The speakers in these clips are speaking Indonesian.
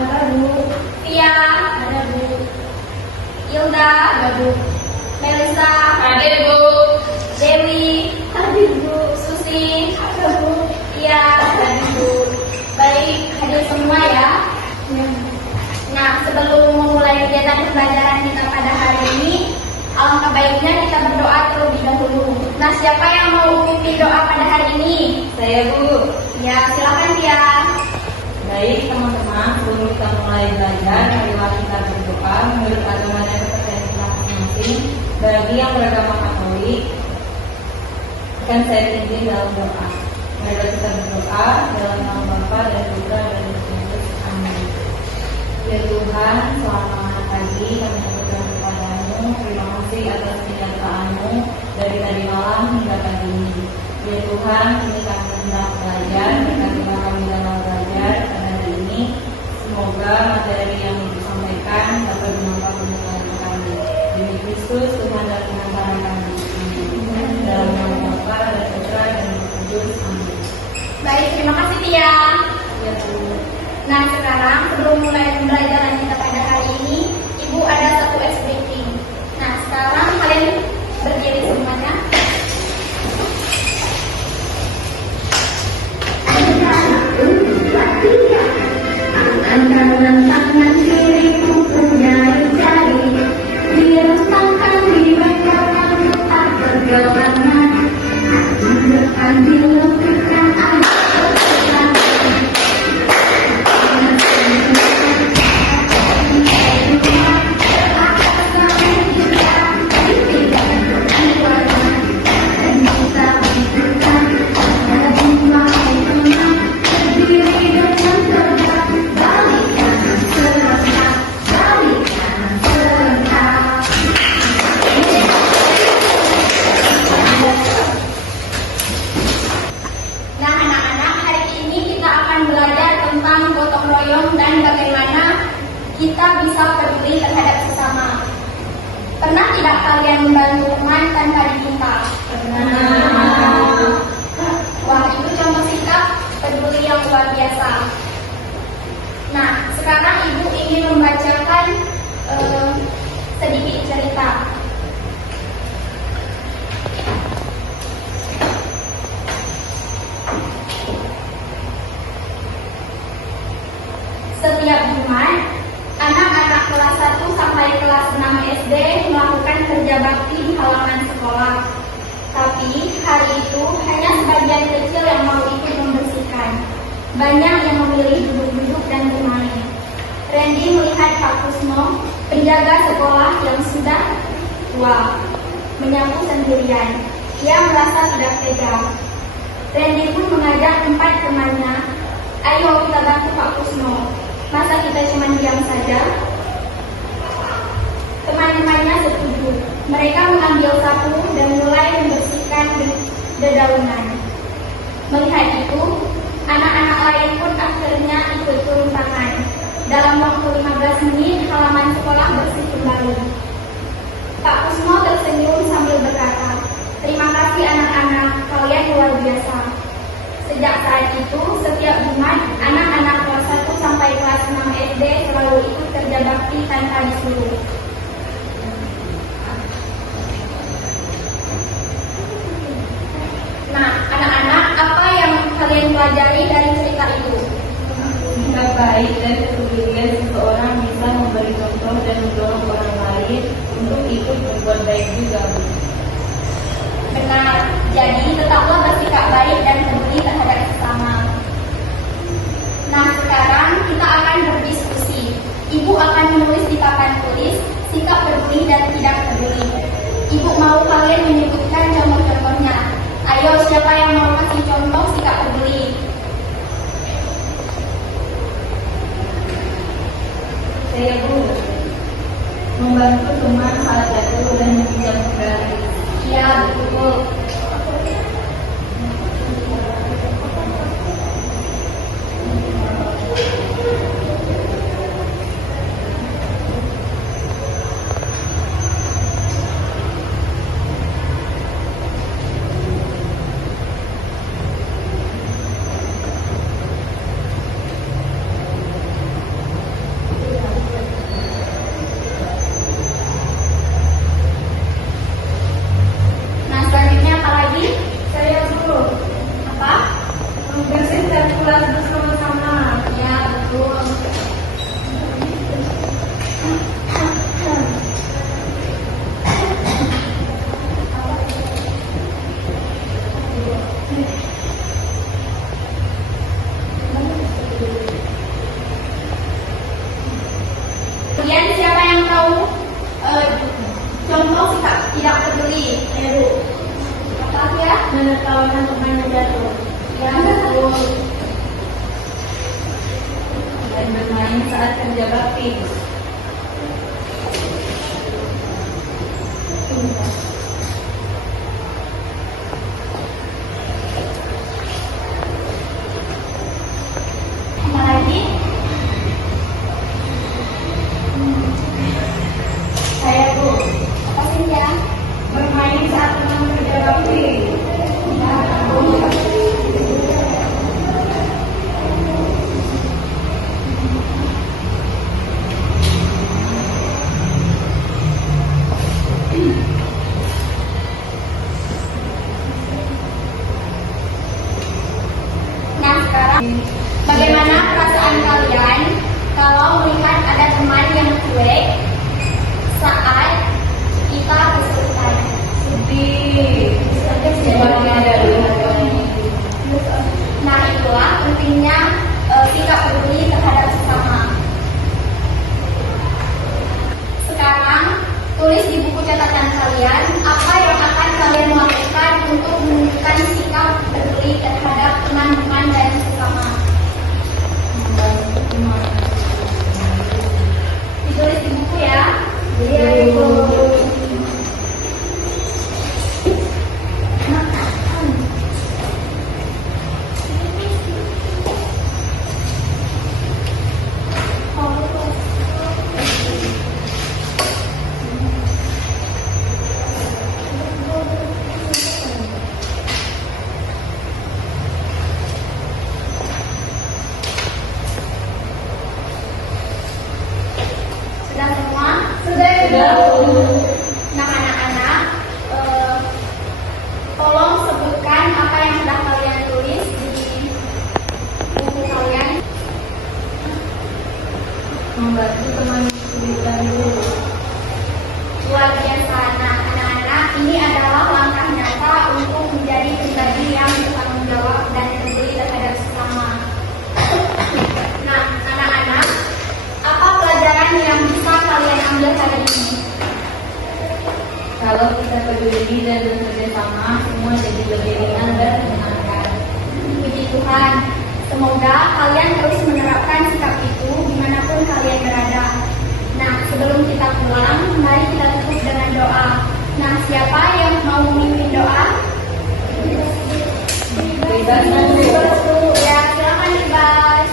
Ada Bu. Via, Ada Bu. Hilda, Ada Bu. Melisa, Ada Bu. Dewi, Ada Bu. Susi, Ada Bu. Iya, Ada Bu. baik hadir semua ya. Ya. Nah, sebelum memulai kegiatan pembelajaran kita pada hari ini, alangkah baiknya kita berdoa terlebih dahulu. Nah, siapa yang mau memimpin doa pada hari ini? Saya Bu. Ya, silakan Tia. Baik teman-teman, sebelum kita mulai belajar, marilah kita berdoa menurut agama dan kepercayaan kita masing-masing. Bagi yang beragama Katolik, akan saya pimpin dalam doa. Marilah kita berdoa dalam nama Bapa dan Putra dan Roh Kudus. Amin. Ya Tuhan, selamat pagi kami berdoa kepadamu. Terima kasih atas penyertaan-Mu dari tadi malam hingga pagi ini. Ya Tuhan, kini kami hendak belajar, berkatilah kami dalam belajar pada hari ini. Semoga materi yang disampaikan dapat bermanfaat untuk kami. Demi Kristus, Tuhan dan Pengacara kami. Amin. Dalam nama Bapa dan Putra dan Roh Kudus. Amin. Baik, terima kasih Tia. Ya Bu. Nah, sekarang sebelum mulai pembelajaran kita pada hari ini, Ibu ada satu briefing. Nah, sekarang kalian berdiri semuanya. Angkat tangan kiriku punya jari, direntangkan di belakang tak bergelangan. Aku depan dilukiskan Nah, anak-anak, hari ini kita akan belajar tentang gotong royong dan bagaimana kita bisa peduli terhadap sesama. Pernah tidak kalian membantu teman tanpa diminta? Pernah. Wah, itu contoh sikap peduli yang luar biasa. Nah, sekarang Ibu ingin membacakan sedikit cerita. Setiap Jumat, anak-anak kelas 1 sampai kelas 6 SD melakukan kerja bakti di halaman sekolah. Tapi hari itu hanya sebagian kecil yang mau ikut membersihkan. Banyak yang memilih duduk-duduk dan bermain. Randy melihat Pak Kusno, penjaga sekolah yang sudah tua, menyapu sendirian. Ia merasa tidak tega. Randy pun mengajak 4 temannya, "Ayo kita bantu Pak Kusno. Masa kita cuma diam saja?" Teman-temannya setuju. Mereka mengambil sapu dan mulai membersihkan dedaunan. Melihat itu, anak-anak lain pun akhirnya ikut turun tangan. Dalam waktu 15 menit, halaman sekolah bersih kembali. Pak Kusno tersenyum sambil berkata, "Terima kasih anak-anak, kalian luar biasa." Sejak saat itu, setiap Jumat, anak-anak kelas 1 sampai kelas 6 SD selalu ikut kerja bakti tanpa disuruh. Nah, anak-anak, apa yang kalian pelajari dari cerita itu? Sikap baik dan kepedulian seseorang bisa memberi contoh dan mendorong orang lain untuk ikut berbuat baik juga. Benar, jadi tetaplah bersikap baik dan peduli terhadap sesama. Nah, sekarang kita akan berdiskusi. Ibu akan menulis di papan tulis sikap peduli dan tidak peduli. Ibu mau kalian menyebutkan contoh-contohnya. Ayo, siapa yang mau kasih contoh sikap peduli? Saya Bu, membantu teman saat jatuh dan meminjam gratis. Iya, betul. saat kerja bakti. Apa lagi? Saya Bu. Apa sih ya? Bermain saat teman kerja bakti. Nah sekarang, bagaimana perasaan kalian kalau melihat ada teman yang cuek saat kita kesulitan? Sedih. Sebagai dari Nah itulah pentingnya sikap peduli terhadap sesama. Sekarang tulis di buku catatan kalian apa yang akan kalian lakukan untuk menunjukkan sikap peduli terhadap teman-teman dan sesama. Ditulis di buku ya. Iya Ibu. Sudah semua? Sudah. Nah anak-anak, tolong sebutkan apa yang sudah kalian tulis di buku kalian. Membantu teman kesulitan dulu. Luar biasa. Nah anak-anak, ini adalah langkah nyata untuk menjadi pribadi yang bertanggung jawab dan peduli terhadap sesama. Nah anak-anak, apa pelajaran yang bisa kalian ambil hari ini? Kalau kita peduli dan bekerja sama, semua jadi lebih ringan dan menyenangkan. Puji Tuhan, semoga kalian terus menerapkan sikap itu dimanapun kalian berada. Nah, sebelum kita pulang, mari kita tutup dengan doa. Nah, siapa yang mau memimpin doa? Bebas nanti. Ya, silakan bebas.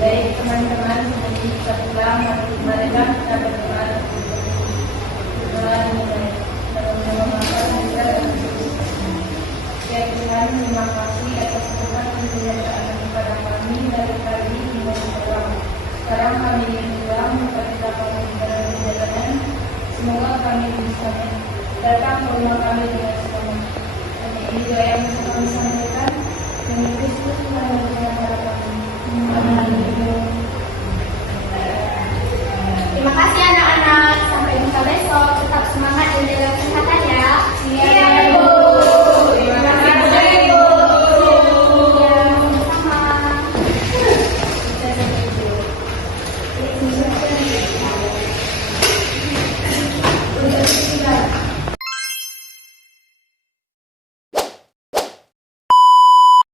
Baik teman-teman, sebelum kita pulang, marilah kita berdoa. Berdoa dimulai. Dalam nama Bapa dan Putra dan Roh Kudus. Ya Tuhan, terima kasih atas berkat penyertaan kepada kami dari tadi hingga sekarang. Sekarang kami ingin pulang, maka kita kami dalam perjalanan. Semoga kami bisa datang ke rumah kami dengan selamat. Dan ini doa yang bisa kami sampaikan. Demi Kristus